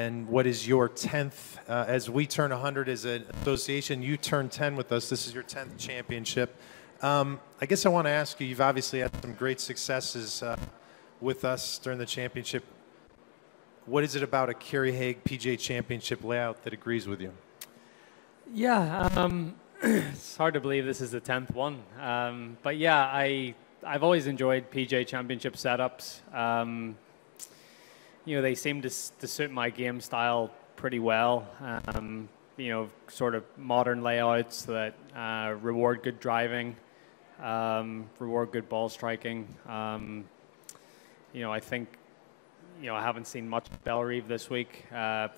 and what is your 10th? As we turn 100 as an association, you turn 10 with us. This is your 10th championship. I guess I want to ask you, you've obviously had some great successes with us during the championship. What is it about a Kerry Haigh PGA Championship layout that agrees with you? Yeah, it's hard to believe this is the 10th one. But yeah, I've always enjoyed PGA Championship setups. You know, they seem to suit my game style pretty well. You know, sort of modern layouts that reward good driving, reward good ball striking. You know, I think, you know, I haven't seen much of Bellerive this week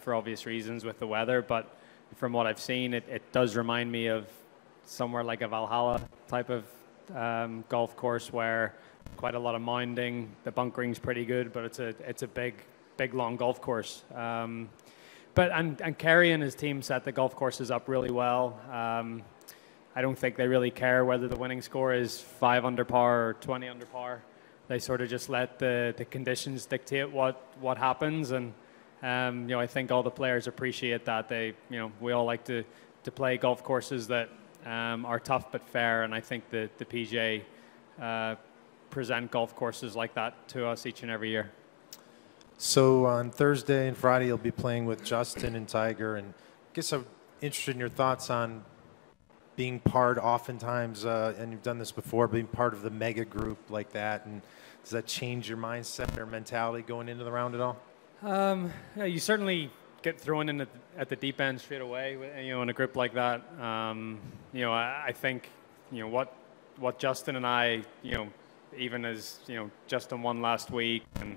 for obvious reasons with the weather, but from what I've seen, it does remind me of somewhere like a Valhalla type of golf course where quite a lot of mounding. The bunkering's pretty good, but it's a big long golf course. And Kerry and his team set the golf courses up really well. I don't think they really care whether the winning score is 5 under par or 20 under par. They sort of just let the conditions dictate what happens, and you know, I think all the players appreciate that. You know, we all like to play golf courses that are tough but fair, and I think the PGA present golf courses like that to us each and every year. So on Thursday and Friday, you'll be playing with Justin and Tiger, and I guess I'm interested in your thoughts on being part, oftentimes, and you've done this before, being part of the mega group like that, and does that change your mindset or mentality going into the round at all? Yeah, you certainly get thrown in at the deep end straight away, you know, in a group like that. You know, I think, you know, what Justin and I, you know, even as, you know, Justin won last week, and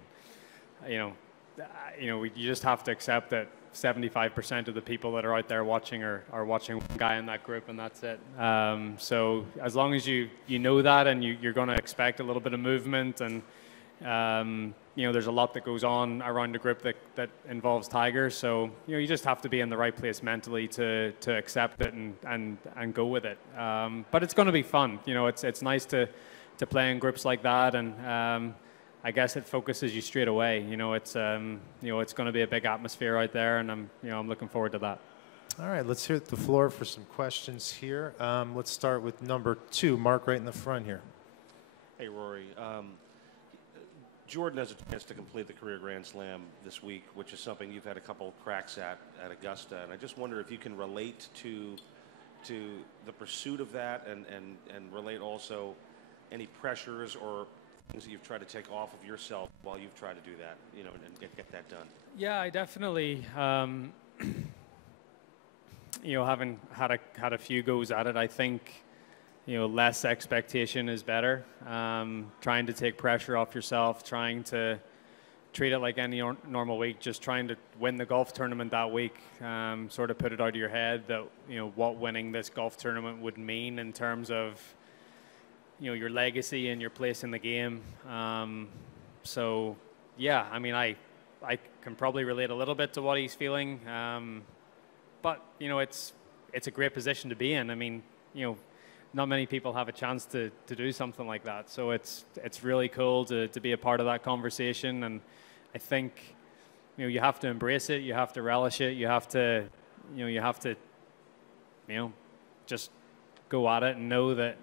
you know, you just have to accept that 75% of the people that are out there watching are watching one guy in that group, and that's it. So as long as you know that, and you're going to expect a little bit of movement, and you know, there's a lot that goes on around the group that involves Tiger. So you know, you just have to be in the right place mentally to accept it and go with it. But it's going to be fun. You know, it's nice to play in groups like that, and I guess it focuses you straight away. You know, it's going to be a big atmosphere out there, and I'm looking forward to that. All right, let's hit the floor for some questions here. Let's start with number 2, Mark, right in the front here. Hey, Rory. Jordan has a chance to complete the career Grand Slam this week, which is something you've had a couple cracks at Augusta, and I just wonder if you can relate to the pursuit of that, and relate also any pressures or things that you've tried to take off of yourself while you've tried to do that, you know, and get that done. Yeah, I definitely, you know, having had a few goes at it, I think, you know, less expectation is better. Trying to take pressure off yourself, trying to treat it like any normal week, just trying to win the golf tournament that week. Sort of put it out of your head that, you know, what winning this golf tournament would mean in terms of, you know, your legacy and your place in the game. So yeah, I mean, I can probably relate a little bit to what he's feeling. But you know, it's a great position to be in. I mean, you know, not many people have a chance to do something like that. So it's really cool to be a part of that conversation. And I think, you know, you have to embrace it. You have to relish it. You have to just go at it and know that,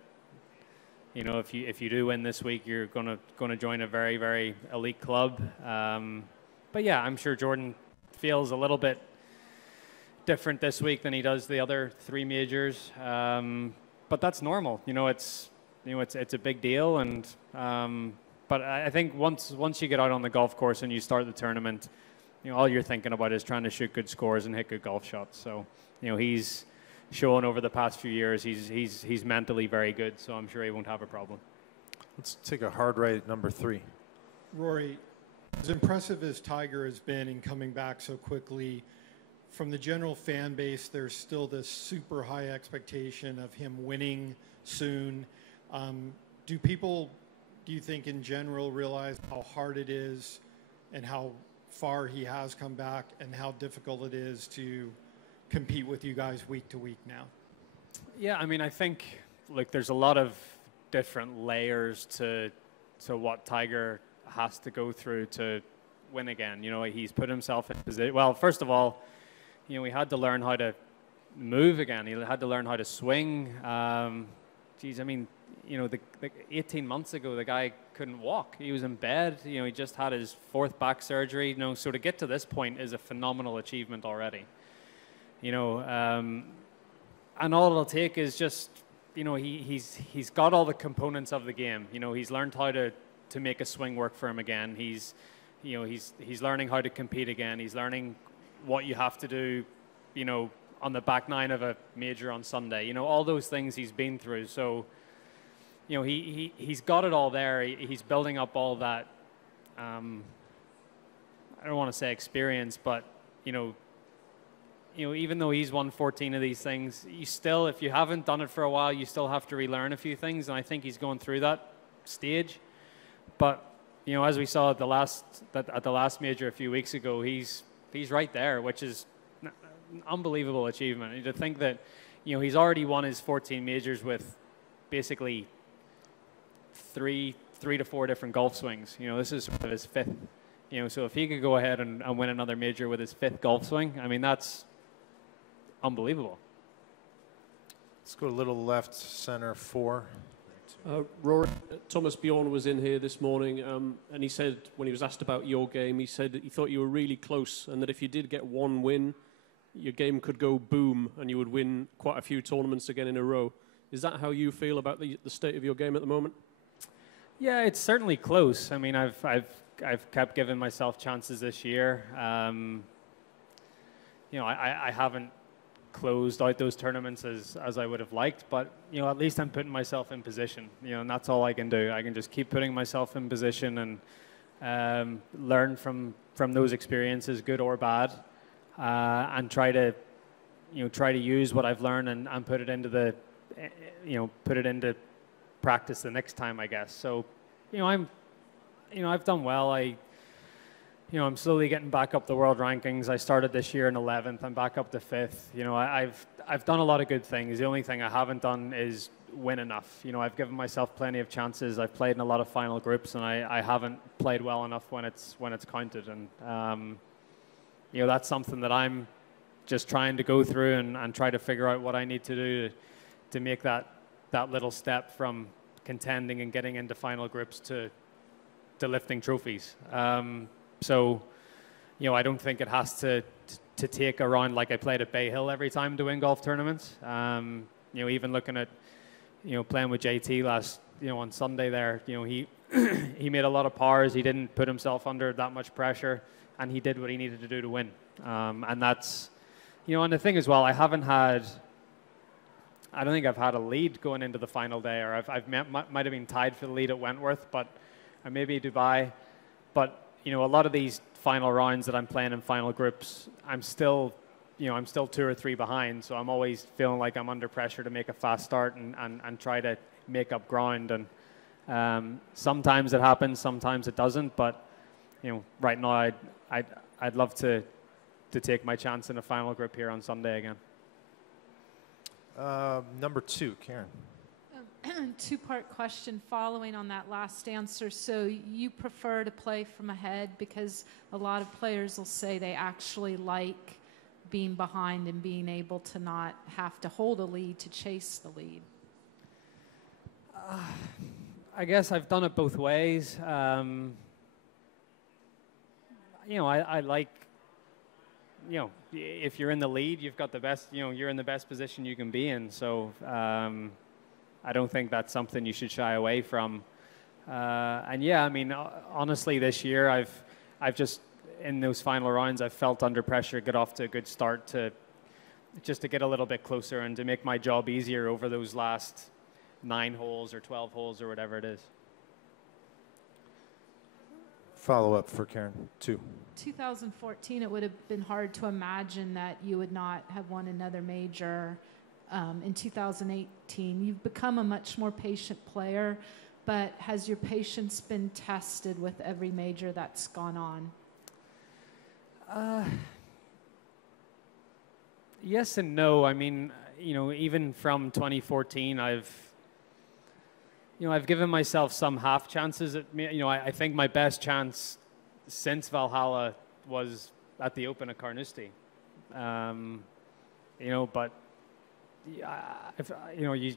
you know, if you do win this week, you're gonna join a very, very elite club. But yeah, I'm sure Jordan feels a little bit different this week than he does the other 3 majors. But that's normal. You know, it's a big deal. And but I think once you get out on the golf course and you start the tournament, you know, all you're thinking about is trying to shoot good scores and hit good golf shots. So, you know, he's shown over the past few years he's mentally very good, so I'm sure he won't have a problem. Let's take a hard right at number 3. Rory, as impressive as Tiger has been in coming back so quickly, from the general fan base, there's still this super high expectation of him winning soon. Do you think in general realize how hard it is and how far he has come back and how difficult it is to compete with you guys week to week now? Yeah, I mean, I think, like, there's a lot of different layers to what Tiger has to go through to, win again. You know, he's put himself in position. Well, first of all, you know, he had to learn how to move again. He had to learn how to swing. Geez, I mean, you know, the 18 months ago, the guy couldn't walk. He was in bed. You know, he just had his 4th back surgery. You know, so to get to this point is a phenomenal achievement already. You know, and all it'll take is just, you know, he's got all the components of the game. You know, he's learned how to make a swing work for him again. He's learning how to compete again. He's learning what you have to do, you know, on the back 9 of a major on Sunday. You know, all those things he's been through. So, you know, he's got it all there. He's building up all that, I don't want to say experience, but, you know, even though he's won 14 of these things, you still, if you haven't done it for a while, you still have to relearn a few things. And I think he's going through that stage. But, you know, as we saw at the last major a few weeks ago, he's right there, which is an unbelievable achievement. And to think that, you know, he's already won his 14 majors with basically three to four different golf swings. You know, this is sort of his 5th. You know, so if he could go ahead and win another major with his 5th golf swing, I mean, that's unbelievable. Let's go a little left, center, 4. Rory, Thomas Bjorn was in here this morning, and he said, when he was asked about your game, he said that he thought you were really close, and that if you did get one win, your game could go boom, and you would win quite a few tournaments again in a row. Is that how you feel about the state of your game at the moment? Yeah, it's certainly close. I mean, I've kept giving myself chances this year. You know, I haven't closed out those tournaments as I would have liked, but, you know, at least I'm putting myself in position, you know, and that's all I can do. I can just keep putting myself in position and learn from those experiences, good or bad, and try to use what I've learned and put it into put it into practice the next time, I guess. So, you know, I've done well. I'm slowly getting back up the world rankings. I started this year in 11th. I'm back up to 5th. You know, I've done a lot of good things. The only thing I haven't done is win enough. You know, I've given myself plenty of chances. I've played in a lot of final groups, and I haven't played well enough when it's counted. And you know, that's something that I'm just trying to go through and try to figure out what I need to do to make that little step from contending and getting into final groups to lifting trophies. So, you know, I don't think it has to take a round like I played at Bay Hill every time to win golf tournaments. You know, even looking at, you know, playing with JT on Sunday there, you know, he made a lot of pars. He didn't put himself under that much pressure, and he did what he needed to do to win. And that's, you know, and the thing as well, I don't think I've had a lead going into the final day, or might have been tied for the lead at Wentworth, but maybe Dubai. But, you know, a lot of these final rounds that I'm playing in final groups, I'm still 2 or 3 behind. So I'm always feeling like I'm under pressure to make a fast start and try to make up ground. And sometimes it happens, sometimes it doesn't. But, you know, right now I'd love to take my chance in a final group here on Sunday again. Number 2, Karen. Two-part question following on that last answer. So you prefer to play from ahead, because a lot of players will say they actually like being behind and being able to not have to hold a lead to chase the lead. I guess I've done it both ways. You know, I like, you know, if you're in the lead, you've got the best, you know, you're in the best position you can be in. So I don't think that's something you should shy away from. And yeah, I mean, honestly, this year I've just, in those final rounds, I've felt under pressure, get off to a good start to get a little bit closer and to make my job easier over those last 9 holes or 12 holes or whatever it is. Follow up for Karen, 2. 2014, it would have been hard to imagine that you would not have won another major. In 2018, you've become a much more patient player, but has your patience been tested with every major that's gone on? Yes and no. I mean, you know, even from 2014, I've given myself some half chances. I think my best chance since Valhalla was at the Open at Carnoustie. You know, but if, you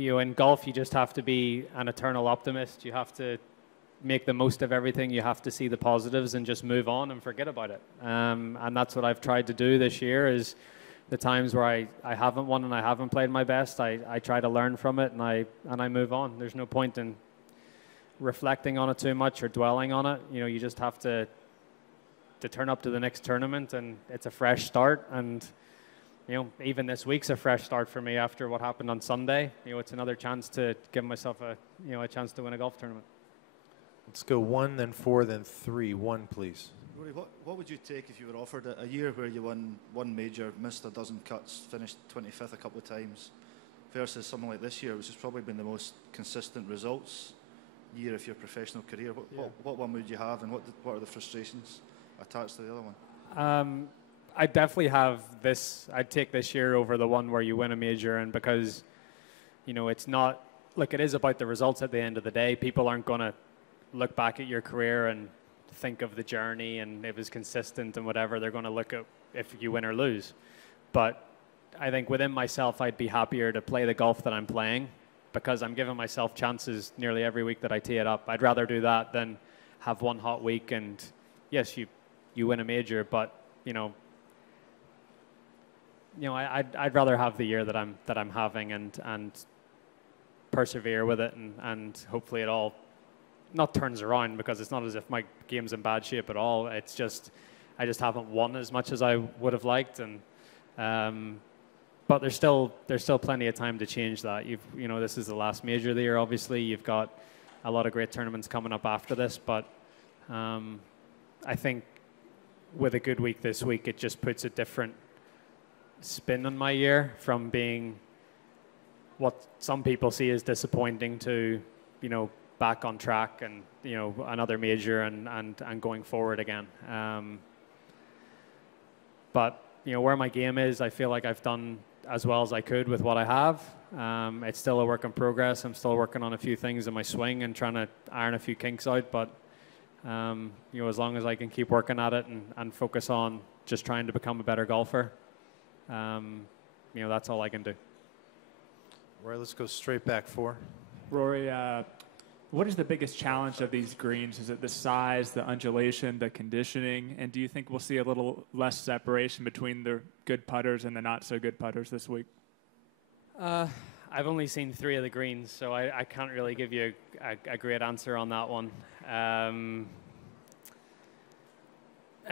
know, in golf, you just have to be an eternal optimist. You have to make the most of everything. You have to see the positives and just move on and forget about it. And that's what I've tried to do this year, is the times where I haven't won and I haven't played my best, I try to learn from it, and I move on. There's no point in reflecting on it too much or dwelling on it. You know, you just have to turn up to the next tournament, and it's a fresh start. And you know, even this week's a fresh start for me after what happened on Sunday. You know, it's another chance to give myself a chance to win a golf tournament. Let's go 1, then 4, then 3. 1, please. Rory, what would you take if you were offered a year where you won one major, missed a dozen cuts, finished 25th a couple of times, versus something like this year, which has probably been the most consistent results year of your professional career? What one would you have, and what are the frustrations attached to the other one? I definitely have this. I'd take this year over the one where you win a major, and because, you know, it's not like, it is about the results at the end of the day. People aren't going to look back at your career and think of the journey and it was consistent and whatever. They're going to look at if you win or lose. But I think within myself, I'd be happier to play the golf that I'm playing, because I'm giving myself chances nearly every week that I tee it up. I'd rather do that than have one hot week and yes, you win a major, but I'd rather have the year that I'm having and persevere with it, and hopefully it all not turns around, because it's not as if my game's in bad shape at all. It's just I just haven't won as much as I would have liked, and but there's still plenty of time to change that. This is the last major of the year. Obviously, you've got a lot of great tournaments coming up after this, but I think with a good week this week, it just puts a different spin on my year, from being what some people see as disappointing to, back on track and, another major and going forward again. But, where my game is, I feel like I've done as well as I could with what I have. It's still a work in progress. I'm still working on a few things in my swing and trying to iron a few kinks out, but as long as I can keep working at it and focus on just trying to become a better golfer, that's all I can do. All right, let's go straight back 4. Rory, what is the biggest challenge of these greens? Is it the size, the undulation, the conditioning? And do you think we'll see a little less separation between the good putters and the not so good putters this week? I've only seen 3 of the greens, so I can't really give you a great answer on that one. I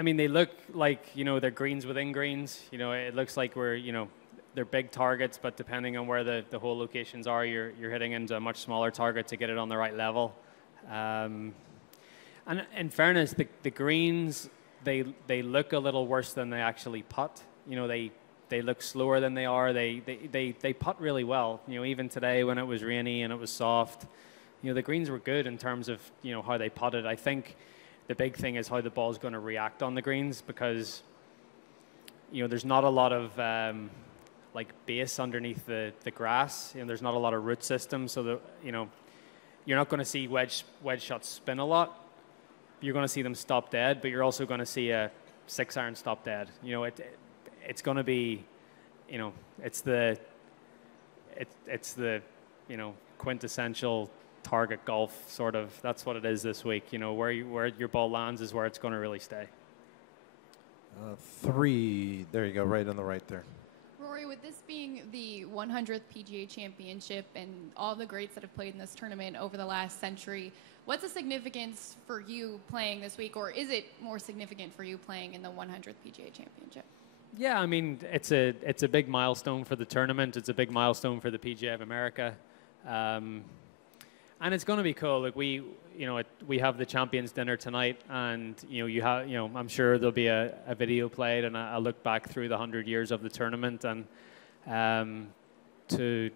mean, they look like, they're greens within greens. It looks like they're big targets, but depending on where the hole locations are, you're hitting into a much smaller target to get it on the right level. And in fairness, the greens, they look a little worse than they actually putt. They look slower than they are. They putt really well. Even today when it was rainy and it was soft, the greens were good in terms of, how they putted. I think the big thing is how the ball's going to react on the greens, because, there's not a lot of base underneath the grass. There's not a lot of root system, so that you're not going to see wedge shots spin a lot. You're going to see them stop dead, but you're also going to see a 6-iron stop dead. It's going to be, it's the quintessential target golf sort of. That's what it is this week. Where your ball lands is where it's going to really stay. 3. There you go, right on the right there. Rory, with this being the 100th PGA Championship and all the greats that have played in this tournament over the last century, what's the significance for you playing this week, or is it more significant for you playing in the 100th PGA Championship? Yeah, I mean, it's a big milestone for the tournament. It's a big milestone for the PGA of America, and it's going to be cool. Like we have the Champions Dinner tonight, and I'm sure there'll be a video played and a look back through the 100 years of the tournament, and to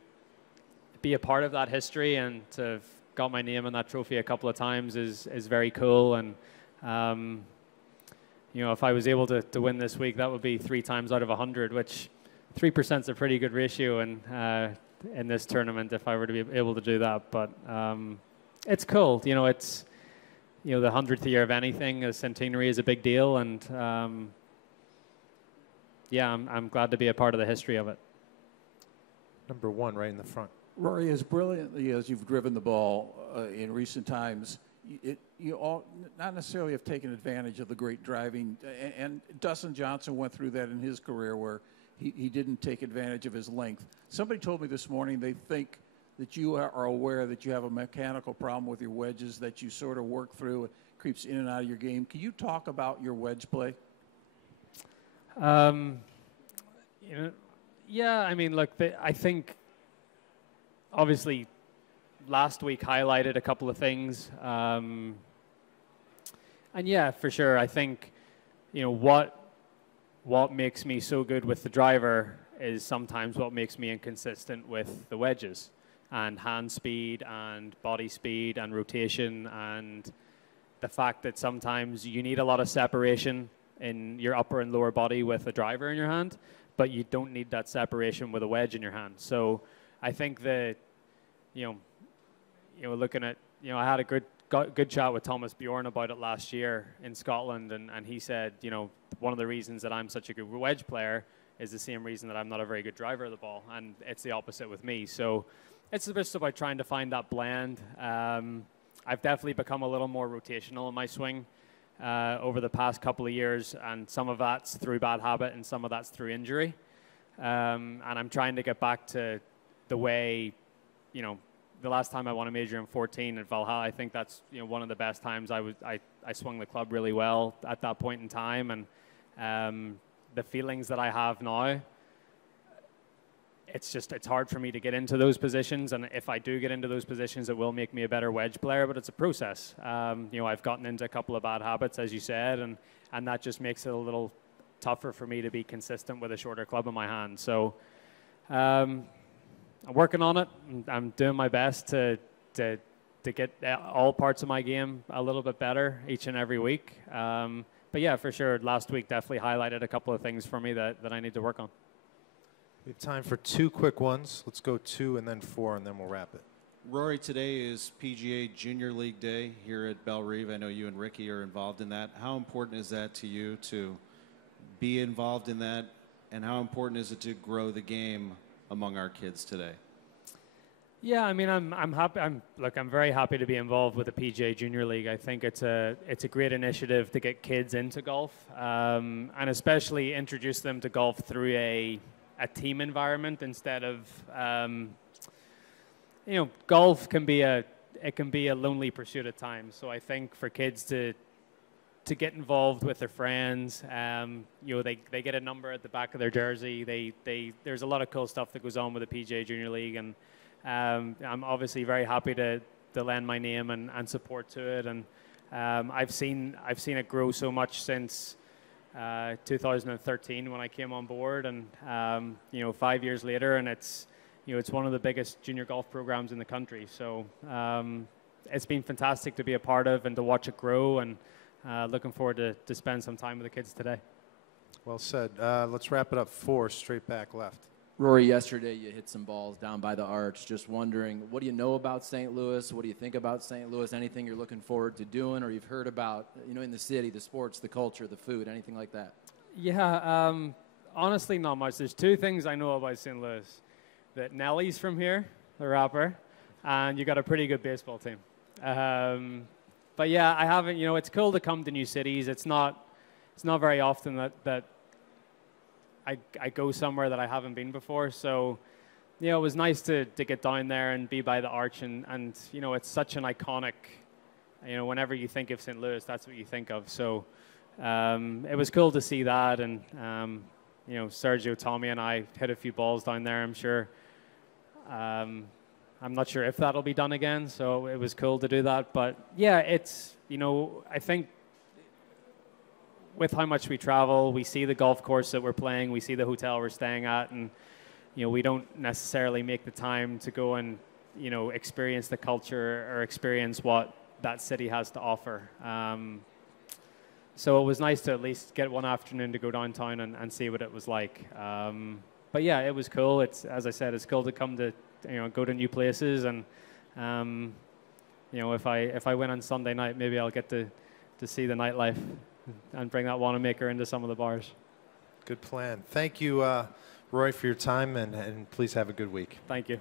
be a part of that history and to have got my name on that trophy a couple of times is very cool. And if I was able to win this week, that would be 3 times out of 100, which 3% is a pretty good ratio in this tournament if I were to be able to do that. But it's cool. you know, the 100th year of anything, a centenary is a big deal, and yeah, I'm glad to be a part of the history of it. Number 1, right in the front. Rory, as brilliantly as you've driven the ball in recent times, you all not necessarily have taken advantage of the great driving. And Dustin Johnson went through that in his career where he didn't take advantage of his length. Somebody told me this morning they think that you are aware that you have a mechanical problem with your wedges that you sort of work through. It creeps in and out of your game. Can you talk about your wedge play? You know, yeah, I mean, look, I think obviously last week highlighted a couple of things. And yeah, for sure, I think, you know, what makes me so good with the driver is sometimes what makes me inconsistent with the wedges, and hand speed and body speed and rotation, and the fact that sometimes you need a lot of separation in your upper and lower body with a driver in your hand, but you don't need that separation with a wedge in your hand. So I think that, you know, looking at, you know, I had a good chat with Thomas Bjorn about it last year in Scotland, and he said, you know, one of the reasons that I'm such a good wedge player is the same reason that I'm not a very good driver of the ball, and it's the opposite with me. So it's just about trying to find that blend. I've definitely become a little more rotational in my swing over the past couple of years, and some of that's through bad habit and some of that's through injury. And I'm trying to get back to the way, you know, the last time I won a major in 14 at Valhalla, I think that's, you know, one of the best times I swung the club really well at that point in time. And the feelings that I have now, it's hard for me to get into those positions, and if I do get into those positions, it will make me a better wedge player, but it's a process. You know, I've gotten into a couple of bad habits, as you said, and that just makes it a little tougher for me to be consistent with a shorter club in my hand. So I'm working on it. I'm doing my best to get all parts of my game a little bit better each and every week. But yeah, for sure, last week definitely highlighted a couple of things for me that I need to work on. We have time for 2 quick ones. Let's go 2 and then 4, and then we'll wrap it. Rory, today is PGA Junior League Day here at Bellerive. I know you and Ricky are involved in that. How important is that to you to be involved in that, and how important is it to grow the game among our kids today? Yeah, I mean, I'm happy. I'm very happy to be involved with the PGA Junior League. I think it's a great initiative to get kids into golf, and especially introduce them to golf through a team environment instead of, you know, golf can be a lonely pursuit at times. So I think for kids to get involved with their friends, you know, they get a number at the back of their jersey. There's a lot of cool stuff that goes on with the PGA Junior League, and I'm obviously very happy to lend my name and support to it. And I've seen it grow so much since 2013 when I came on board, and you know, 5 years later, and it's one of the biggest junior golf programs in the country. So it's been fantastic to be a part of and to watch it grow, and looking forward to spend some time with the kids today. Well said. Let's wrap it up. 4, straight back left. Rory, yesterday you hit some balls down by the arch. Just wondering, what do you know about St. Louis? What do you think about St. Louis? Anything you're looking forward to doing, or you've heard about, you know, in the city, the sports, the culture, the food, anything like that? Yeah, honestly, not much. There's 2 things I know about St. Louis. That Nelly's from here, the rapper, and you got a pretty good baseball team. But yeah, I haven't, you know, it's cool to come to new cities. It's not very often that I go somewhere that I haven't been before. So, you know, it was nice to get down there and be by the arch, and you know, it's such an iconic, you know, whenever you think of St. Louis, that's what you think of. So it was cool to see that, and you know, Sergio, Tommy, and I hit a few balls down there. I'm sure. I'm not sure if that'll be done again, so it was cool to do that. But yeah, it's, you know, I think with how much we travel, we see the golf course that we're playing, we see the hotel we're staying at, and you know, we don't necessarily make the time to go and, you know, experience the culture or experience what that city has to offer. So it was nice to at least get one afternoon to go downtown and see what it was like. But yeah, it was cool. It's, as I said, it's cool to come to, you know, go to new places, and you know, if I win on Sunday night, maybe I'll get to see the nightlife and bring that Wanamaker into some of the bars. Good plan. Thank you, Roy, for your time, and please have a good week. Thank you.